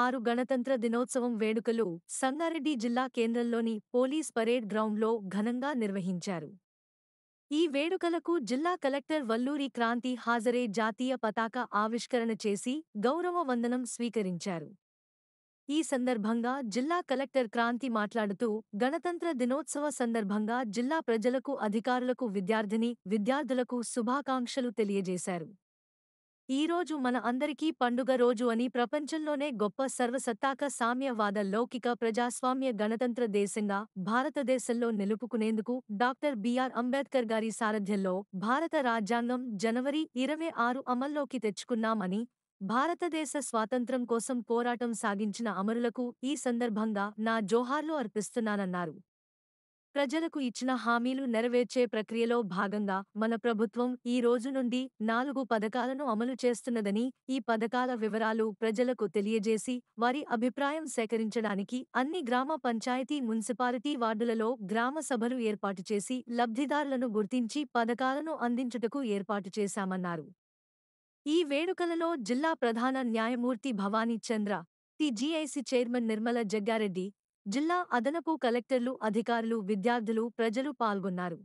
2026 గణతంత్ర దినోత్సవం వేడుకలు సంగారెడ్డి జిల్లా కేంద్రంలోని పోలీస్ పరేడ్ గ్రౌండ్లో ఘనంగా నిర్వహించారు. ఈ వేడుకలకు జిల్లా కలెక్టర్ వల్లూరి క్రాంతి హాజరై జాతీయ పతాక ఆవిష్కరణ చేసి గౌరవ వందనం స్వీకరించారు. ఈ సందర్భంగా జిల్లా కలెక్టర్ క్రాంతి మాట్లాడుతూ గణతంత్ర దినోత్సవ సందర్భంగా జిల్లా ప్రజలకు, అధికారులకు, విద్యార్థులకు శుభాకాంక్షలు తెలియజేశారు. ఈ రోజు మన అందరికీ పండుగ రోజు అని, ప్రపంచంలోనే గొప్ప సర్వసత్తాక సామ్యవాద లౌకిక ప్రజాస్వామ్య గణతంత్ర దేశంగా భారతదేశంలో నిలుపుకునేందుకు డాక్టర్ బిఆర్ అంబేద్కర్ గారి సారథ్యంలో భారత రాజ్యాంగం జనవరి 26 అమల్లోకి తెచ్చుకున్నాం అని, భారతదేశ స్వాతంత్ర్యం కోసం పోరాటం సాగించిన అమరులకు ఈ సందర్భంగా నా జోహార్లు అర్పిస్తున్నానన్నారు. ప్రజలకు ఇచ్చిన హామీలు నెరవేర్చే ప్రక్రియలో భాగంగా మన ప్రభుత్వం ఈ రోజు నుండి 4 పథకాలను అమలు చేస్తున్నదని, ఈ పథకాల వివరాలు ప్రజలకు తెలియజేసి వారి అభిప్రాయం సేకరించడానికి అన్ని గ్రామ పంచాయతీ, మున్సిపాలిటీ వార్డులలో గ్రామ సభలు ఏర్పాటు చేసి లబ్ధిదారులను గుర్తించి పథకాలను అందించుటకు ఏర్పాటు చేశామన్నారు. ఈ వేడుకలలో జిల్లా ప్రధాన న్యాయమూర్తి భవానీ చంద్ర, టీజీఐసీ చైర్మన్ నిర్మల జగ్గారెడ్డి, జిల్లా అదనపు కలెక్టర్లు, అధికారులు, విద్యార్థులు, ప్రజలు పాల్గొన్నారు.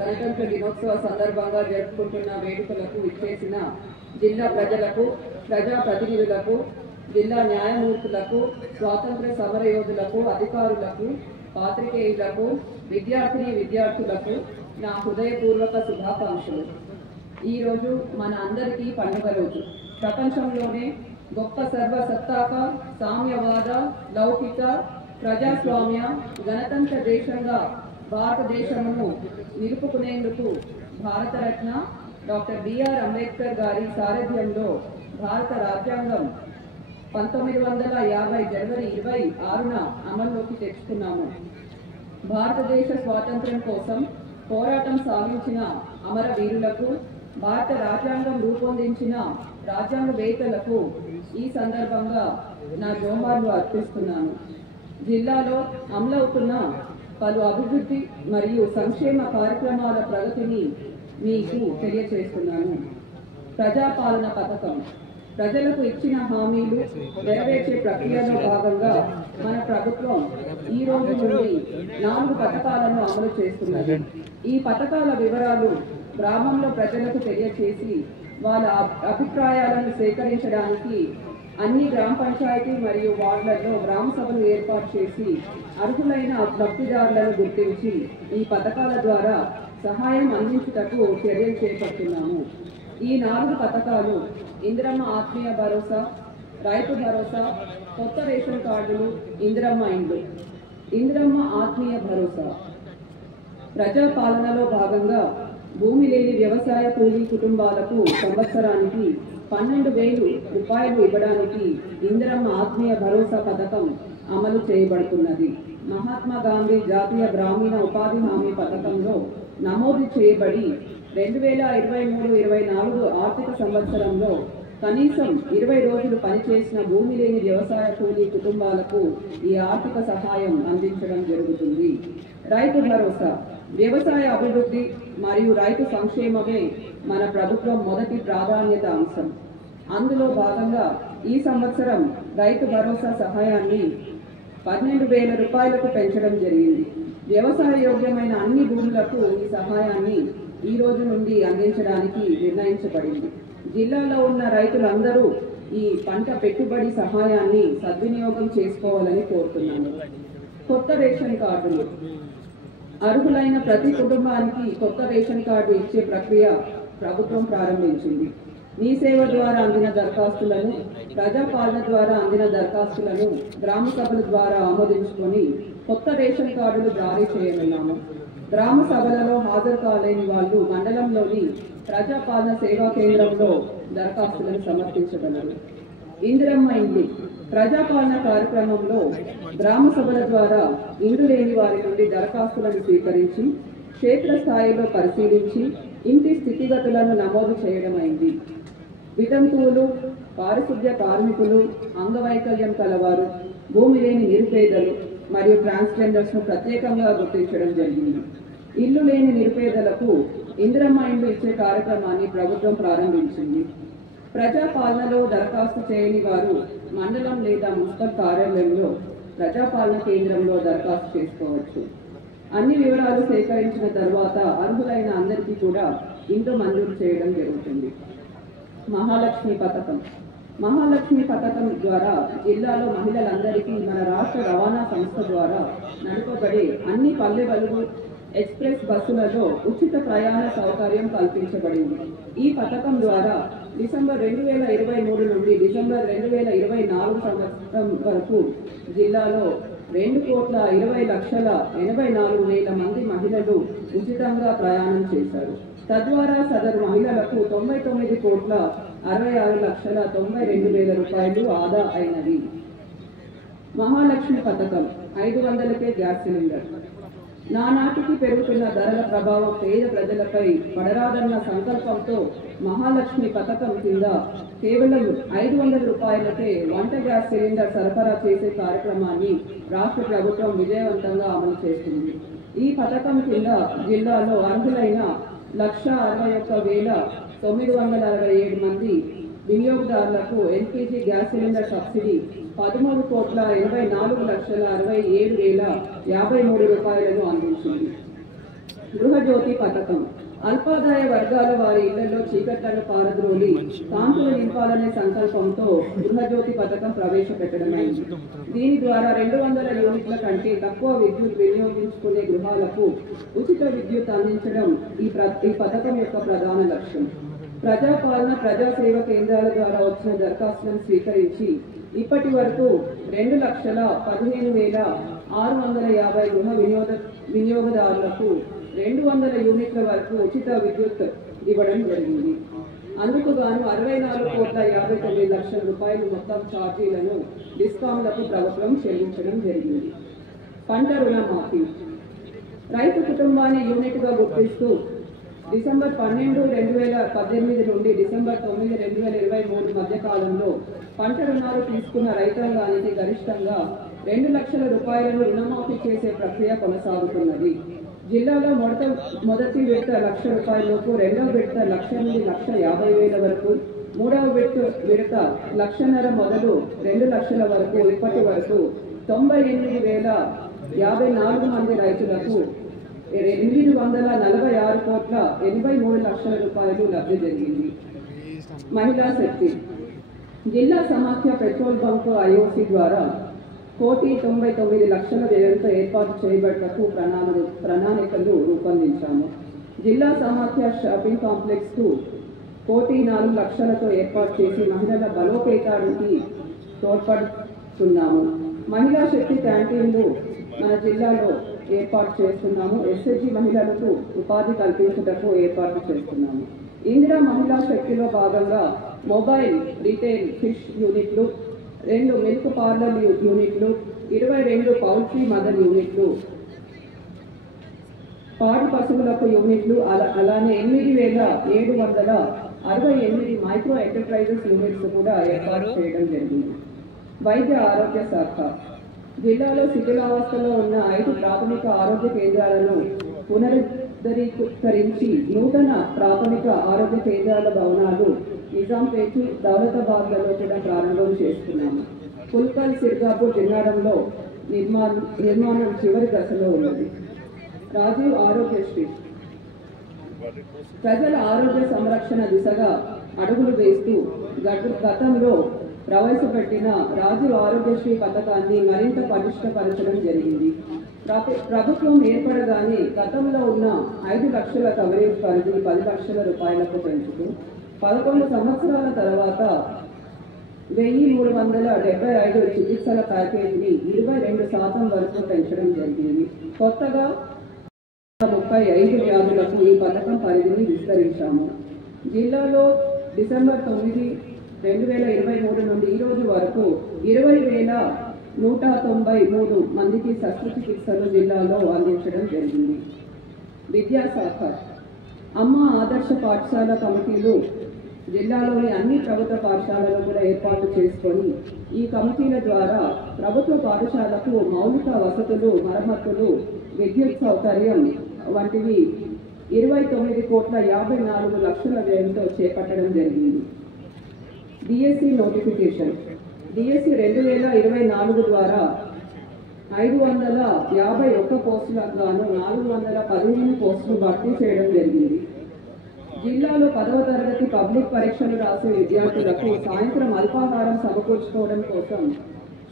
గణతంత్ర దినోత్సవ సందర్భంగా జరుపుకుంటున్న వేడుకలకు విచ్చేసిన జిల్లా ప్రజలకు, ప్రజాప్రతినిధులకు, జిల్లా న్యాయమూర్తులకు, స్వాతంత్ర్య సమరయోధులకు, అధికారులకు, పాత్రికేయులకు, విద్యార్థులకు నా హృదయపూర్వక శుభాకాంక్షలు. ఈరోజు మన అందరికీ పండుగ రోజు. ప్రపంచంలోనే గొప్ప సర్వసత్తాక, సామ్యవాద, లౌకిక, ప్రజాస్వామ్య, గణతంత్ర దేశంగా భారతదేశమును నిలుపుకునేందుకు భారతరత్న డాక్టర్ బిఆర్ అంబేద్కర్ గారి సారథ్యంలో భారత రాజ్యాంగం 1950 జనవరి 26న అమల్లోకి తెచ్చుకున్నాము. భారతదేశ స్వాతంత్ర్యం కోసం పోరాటం సాగించిన అమరవీరులకు, భారత రాజ్యాంగం రూపొందించిన రాజ్యాంగవేత్తలకు ఈ సందర్భంగా నా జోహార్లు అర్పిస్తున్నాను. జిల్లాలో అమలవుతున్న పలు అభివృద్ధి మరియు సంక్షేమ కార్యక్రమాల ప్రగతిని మీకు తెలియజేస్తున్నాను. ప్రజాపాలన పథకం ప్రజలకు ఇచ్చిన హామీలు నెరవేర్చే ప్రక్రియలో భాగంగా మన ప్రభుత్వం ఈ రోజు నుండి 4 పథకాలను అమలు చేస్తున్నది. ఈ పథకాల వివరాలు గ్రామంలో ప్రజలకు తెలియజేసి వాళ్ళ అభిప్రాయాలను సేకరించడానికి అన్ని గ్రామ పంచాయతీ మరియు వార్డులలో గ్రామ సభలు ఏర్పాటు చేసి అర్హులైన లబ్ధిదారులను గుర్తించి ఈ పథకాల ద్వారా సహాయం అందించుటకు చర్యలు చేపడుతున్నాము. ఈ 4 పథకాలు ఇందిరమ్మ ఆత్మీయ భరోసా, రైతు భరోసా, కొత్త రేషన్ కార్డులు, ఇందిరమ్మ ఇండ్లు. ఇందిరమ్మ ఆత్మీయ భరోసా ప్రజాపాలనలో భాగంగా భూమి లేని వ్యవసాయ కూలీ కుటుంబాలకు సంవత్సరానికి 12,000 రూపాయలు ఇవ్వడానికి ఇందిరమ్మ ఆత్మీయ భరోసా పథకం అమలు చేయబడుతున్నది. మహాత్మా గాంధీ జాతీయ గ్రామీణ ఉపాధి హామీ పథకంలో నమోదు చేయబడి 2023-24 ఆర్థిక సంవత్సరంలో కనీసం 20 రోజులు పనిచేసిన భూమి లేని వ్యవసాయ కూలీ కుటుంబాలకు ఈ ఆర్థిక సహాయం అందించడం జరుగుతుంది. రైతు భరోసా వ్యవసాయ అభివృద్ధి మరియు రైతు సంక్షేమమే మన ప్రభుత్వం మొదటి ప్రాధాన్యత అంశం. అందులో భాగంగా ఈ సంవత్సరం రైతు భరోసా సహాయాన్ని 12,000 రూపాయలకు పెంచడం జరిగింది. వ్యవసాయ యోగ్యమైన అన్ని భూములకు ఈ సహాయాన్ని ఈ రోజు నుండి అందించడానికి నిర్ణయించబడింది. జిల్లాలో ఉన్న రైతులందరూ ఈ పంట పెట్టుబడి సహాయాన్ని సద్వినియోగం చేసుకోవాలని కోరుతున్నాను. కొత్త రేషన్ కార్డులు. అర్హులైన ప్రతి కుటుంబానికి కొత్త రేషన్ కార్డు ఇచ్చే ప్రక్రియ ప్రభుత్వం ప్రారంభించింది. మీ సేవ ద్వారా అందిన దరఖాస్తులను, ప్రజాపాలన ద్వారా అందిన దరఖాస్తులను గ్రామ సభల ద్వారా ఆమోదించుకొని కొత్త రేషన్ కార్డులు జారీ చేయనున్నాము. గ్రామ సభలలో హాజరు కాలేని వాళ్ళు మండలంలోని ప్రజాపాలన సేవా కేంద్రంలో దరఖాస్తులను సమర్పించగలరు. ఇందిరమ్మ ఇండ్లు. ప్రజాపాలన కార్యక్రమంలో గ్రామ సభల ద్వారా ఇండ్లు లేని వారి నుండి దరఖాస్తులను స్వీకరించి క్షేత్రస్థాయిలో పరిశీలించి ఇంటి స్థితిగతులను నమోదు చేయడమైంది. వితంతువులు, పారిశుద్ధ్య కార్మికులు, అంగవైకల్యం కలవారు, భూమి లేని నిరుపేదలు మరియు ట్రాన్స్జెండర్స్ను ప్రత్యేకంగా గుర్తించడం జరిగింది. ఇల్లు లేని నిరుపేదలకు ఇందిరమ్మ ఇండ్లు ఇచ్చే కార్యక్రమాన్ని ప్రభుత్వం ప్రారంభించింది. ప్రజాపాలనలో దరఖాస్తు చేయని వారు మండలం లేదా మున్సిపల్ కార్యాలయంలో ప్రజాపాలన కేంద్రంలో దరఖాస్తు చేసుకోవచ్చు. అన్ని వివరాలు సేకరించిన తర్వాత అర్హులైన అందరికీ కూడా ఇంట్లో మంజూరు చేయడం జరుగుతుంది. మహాలక్ష్మి పథకం. మహాలక్ష్మి పథకం ద్వారా జిల్లాలో మహిళలందరికీ మన రాష్ట్ర రవాణా సంస్థ ద్వారా నడపబడే అన్ని పల్లె వెలుగు ఎక్స్ప్రెస్ బస్సులలో ఉచిత ప్రయాణ సౌకర్యం కల్పించబడింది. ఈ పథకం ద్వారా డిసెంబర్ 2023 నుండి డిసెంబర్ 2024 సంవత్సరం వరకు జిల్లాలో 2,20,84,000 మంది మహిళలు ఉచితంగా ప్రయాణం చేశారు. తద్వారా సదరు మహిళలకు 99,66,92,000 రూపాయలు ఆదా అయినది. మహాలక్ష్మి పథకం 500కే గ్యాస్ సిలిండర్. నానాటికి పెరుగుతున్న ధరల ప్రభావం పేద ప్రజలపై పడరాదన్న సంకల్పంతో మహాలక్ష్మి పథకం కింద కేవలం 500 రూపాయలకే వంట గ్యాస్ సిలిండర్ సరఫరా చేసే కార్యక్రమాన్ని రాష్ట్ర ప్రభుత్వం విజయవంతంగా అమలు చేస్తుంది. ఈ పథకం కింద జిల్లాలో అర్హులైన 161,967 మంది వినియోగదారులకు ఎల్పీజీ గ్యాస్ సిలిండర్ సబ్సిడీ 13,84,67,053 రూపాయలను అందించింది. గృహజ్యోతి పథకం. అల్పాదాయ వర్గాల వారి ఇళ్లలో చీకట్లను పారద్రోలి కాంతులు నింపాలనే సంకల్పంతో గృహజ్యోతి పథకం ప్రవేశపెట్టడమైంది. దీని ద్వారా 200 యూనిట్ల కంటే తక్కువ విద్యుత్ వినియోగించుకునే గృహాలకు ఉచిత విద్యుత్ అందించడం ఈ పథకం యొక్క ప్రధాన లక్ష్యం. ప్రజాపాలన ప్రజాసేవ కేంద్రాల ద్వారా వచ్చిన దరఖాస్తులను స్వీకరించి ఇప్పటి వరకు 2,15,650 గృహ వినియోగదారులకు 200 యూనిట్ల వరకు ఉచిత విద్యుత్ ఇవ్వడం జరిగింది. అందుకు గాను 64,59,00,000 రూపాయలు మొత్తం ఛార్జీలను డిస్కాంలకు ప్రభుత్వం చెల్లించడం జరిగింది. పంట రుణమాఫీ. రైతు కుటుంబాన్ని యూనిట్గా గుర్తిస్తూ డిసెంబర్ 12, 2018 నుండి డిసెంబర్ 9, 2023 మధ్య కాలంలో పంట రుణాలు తీసుకున్న రైతాంగానికి గరిష్టంగా 2 లక్షల రూపాయలను రుణమాఫీ చేసే ప్రక్రియ కొనసాగుతున్నది. జిల్లాలో మొదటి విడత 1,00,000 రూపాయలకు, రెండవ విడత 1,00,000 నుండి 1,50,000 వరకు, మూడవ విడత 1,50,000 మొదలు 2 లక్షల వరకు ఇప్పటి వరకు 98,054 మంది రైతులకు 846,83,00,000 రూపాయలు లబ్ధి జరిగింది. మహిళా శక్తి. జిల్లా సమాఖ్య పెట్రోల్ బంక్ ఐఓసి ద్వారా 1,99,00,000 వ్యయంతో ఏర్పాటు చేయబడటకు ప్రణాళికలు రూపొందించాము. జిల్లా సమాఖ్య షాపింగ్ కాంప్లెక్స్కు 1,04,00,000తో ఏర్పాటు చేసి మహిళల బలోపేతానికి తోడ్పడుతున్నాము. మహిళా శక్తి క్యాంటీన్లు మన జిల్లాలో ఏర్పాటు చేస్తున్నాము. ఎస్హెచ్జి మహిళలకు ఉపాధి కల్పించుటకు ఏర్పాటు చేస్తున్నాము. ఇందిరా మహిళా శక్తిలో భాగంగా మొబైల్ రీటైల్ ఫిష్ యూనిట్లు, 2 మిల్క్ పార్లర్ యూనిట్లు, 22 పౌల్ట్రీ మదర్ యూనిట్లు, పాడి పశువులకు యూనిట్లు, అలానే 8,768 మైక్రో ఎంటర్ప్రైజెస్ యూనిట్స్ కూడా ఏర్పాటు చేయడం జరిగింది. వైద్య ఆరోగ్య శాఖ. జిల్లాలో శిథిలావస్థలో ఉన్న 5 ప్రాథమిక ఆరోగ్య కేంద్రాలను పునరుద్ధరించి నూతన ప్రాథమిక ఆరోగ్య కేంద్రాల భవనాలు నిజాంపేట, దౌలతాబాద్లలో కూడా ప్రారంభం చేస్తున్నాము. పుల్కల్, సిర్గాపూర్, జిన్నారంలో నిర్మాణం చివరి దశలో ఉన్నది. రాజీవ్ ఆరోగ్యశ్రీ. ప్రజల ఆరోగ్య సంరక్షణ దిశగా అడుగులు వేస్తూ గతంలో ప్రవేశపెట్టిన రాజీవ్ ఆరోగ్యశ్రీ పథకాన్ని మరింత పటిష్టపరచడం జరిగింది. ప్రభుత్వం ఏర్పడగానే గతంలో ఉన్న 5 లక్షల కవరేజ్ పరిధిని 10 లక్షల రూపాయలకు పెంచుతూ 11 సంవత్సరాల తర్వాత 1375 చికిత్సల ప్యాకేజీని 22% వరకు పెంచడం జరిగింది. కొత్తగా 35 వ్యాధులకు ఈ పథకం పరిధిని విస్తరించాము. జిల్లాలో డిసెంబర్ 9, 2023 నుండి ఈ రోజు వరకు 20,193 మందికి శస్త్రచికిత్సలు జిల్లాలో అందించడం జరిగింది. విద్యాశాఖ అమ్మ ఆదర్శ పాఠశాల కమిటీలు జిల్లాలోని అన్ని ప్రభుత్వ పాఠశాలలో కూడా ఏర్పాటు చేసుకొని ఈ కమిటీల ద్వారా ప్రభుత్వ పాఠశాలకు మౌలిక వసతులు, మరమ్మతులు, విద్యుత్ సౌకర్యం వంటివి 29,54 లక్షల వ్యయంతో చేపట్టడం జరిగింది. డిఎస్సి నోటిఫికేషన్ డిఎస్సి 2024 ద్వారా 551 పోస్టులకు గాను 415 పోస్టులు భర్తీ చేయడం జరిగింది. జిల్లాలో 10వ తరగతి పబ్లిక్ పరీక్షలు రాసే విద్యార్థులకు సాయంత్రం అల్పాహారం సమకూర్చుకోవడం కోసం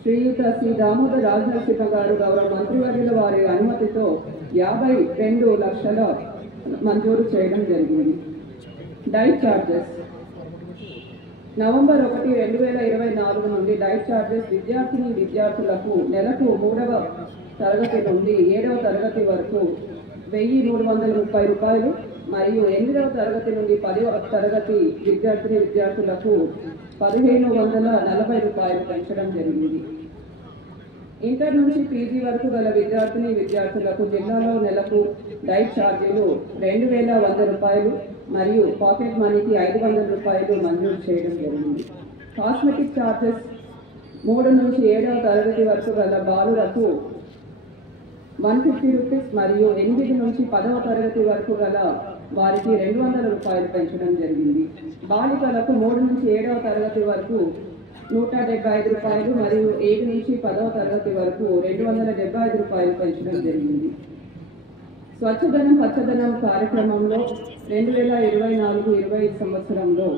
శ్రీయుత శ్రీ దామోదర్ రాజనరసింహ గారు గౌరవ మంత్రివర్యుల వారి అనుమతితో 52 లక్షల మంజూరు చేయడం జరిగింది. డైట్ ఛార్జెస్ నవంబర్ 1, 2024 నుండి డైట్ ఛార్జెస్ విద్యార్థులకు నెలకు 3వ తరగతి నుండి 7వ తరగతి వరకు 1,330 రూపాయలు మరియు 8వ తరగతి నుండి 10వ తరగతి విద్యార్థులకు 1,540 రూపాయలు పెంచడం జరిగింది. ఇంటర్ నుంచి పీజీ వరకు గల విద్యార్థులకు జిల్లాలో నెలకు డైట్ ఛార్జీలు 2,100 రూపాయలు మరియు పాకెట్ మనీకి 500 రూపాయలు మంజూరు చేయడం జరిగింది. కాస్మెటిక్ ఛార్జెస్ 3 నుంచి 7వ తరగతి వరకు గల బాలురకు 150 రూపీస్ మరియు 8 నుంచి 10వ తరగతి వరకు గల వారికి 200 రూపాయలు పెంచడం జరిగింది. బాలికలకు 3 నుంచి 7వ తరగతి వరకు 175 రూపాయలు మరియు 7 నుంచి 10వ తరగతి వరకు 275 రూపాయలు పెంచడం జరిగింది. స్వచ్ఛధనం పచ్చదనం కార్యక్రమంలో 2024-25 సంవత్సరంలో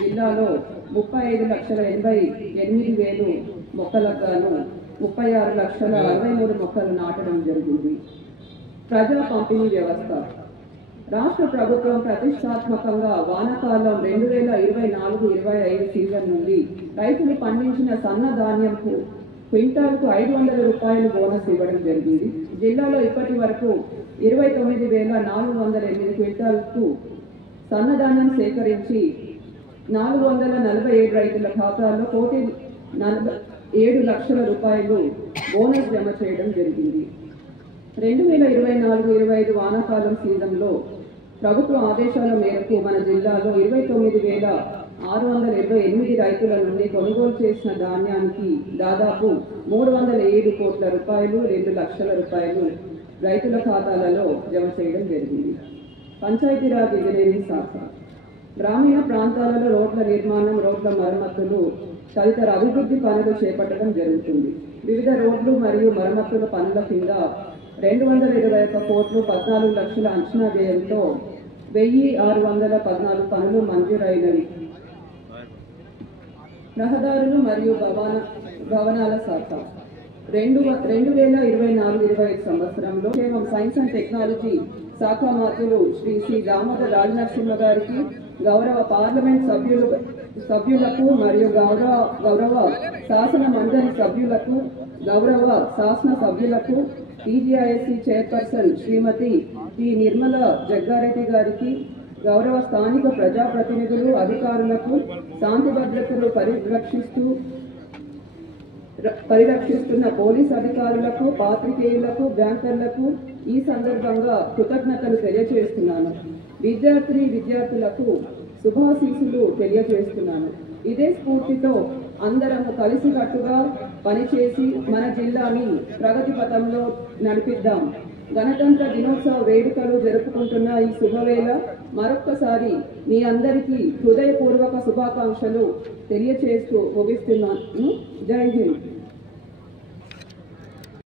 జిల్లాలో 35,88,000 మొక్కలకు గాను 36,63 మొక్కలు నాటడం జరిగింది. ప్రజా పంపిణీ వ్యవస్థ రాష్ట్ర ప్రభుత్వం ప్రతిష్టాత్మకంగా వానాకాలం 2024-25 సీజన్ నుండి రైతులు పండించిన సన్న ధాన్యంకు క్వింటాల్కు 500 రూపాయలు బోనస్ ఇవ్వడం జరిగింది. జిల్లాలో ఇప్పటి వరకు 29,408 క్వింటాల్కు సన్నధాన్యం సేకరించి 447 రైతుల ఖాతాల్లో 1,47 లక్షల రూపాయలు బోనస్ జమ చేయడం జరిగింది. 2024-25 వానాకాలం సీజన్లో ప్రభుత్వ ఆదేశాల మేరకు మన జిల్లాలో 29,628 రైతుల నుండి కొనుగోలు చేసిన ధాన్యానికి దాదాపు 307 కోట్ల రూపాయలు 2 లక్షల రూపాయలు రైతుల ఖాతాలలో జమ చేయడం జరిగింది. పంచాయతీరాజ్ ఇంజనీరింగ్ శాఖ గ్రామీణ ప్రాంతాలలో రోడ్ల నిర్మాణం, రోడ్ల మరమ్మతులు తదితర అభివృద్ధి పనులు చేపట్టడం జరుగుతుంది. వివిధ రోడ్లు మరియు మరమ్మతుల పనుల కింద 221 కోట్లు 14 లక్షల అంచనా వ్యయంతో 1,614 పనులు మంజూరైనవి. రహదారులు మరియు భవనాల శాఖ 2024-25 సంవత్సరంలో సైన్స్ అండ్ టెక్నాలజీ శాఖ మంత్రులు శ్రీ దామోదర్ రాజనరసింహ గారికి, గౌరవ పార్లమెంట్ సభ్యులకు మరియు గౌరవ శాసన మండలి సభ్యులకు, గౌరవ శాసన సభ్యులకు, టీజీఐఎస్సీ చైర్పర్సన్ శ్రీమతి పి నిర్మల జగ్గారెడ్డి గారికి, గౌరవ స్థానిక ప్రజాప్రతినిధులు, అధికారులకు, శాంతి భద్రతలు పరిరక్షిస్తున్న పోలీస్ అధికారులకు, పాత్రికేయులకు, బ్యాంకర్లకు ఈ సందర్భంగా కృతజ్ఞతలు తెలియజేస్తున్నాను. విద్యార్థులకు శుభాశీస్సులు తెలియజేస్తున్నాను. ఇదే స్ఫూర్తితో అందరము కలిసికట్టుగా పనిచేసి మన జిల్లాని ప్రగతి పథంలో నడిపిద్దాం. గణతంత్ర దినోత్సవ వేడుకలు జరుపుకుంటున్న ఈ శుభవేళ మరొక్కసారి మీ అందరికీ హృదయపూర్వక శుభాకాంక్షలు తెలియజేస్తూ ముగిస్తున్నాను. జై హింద్.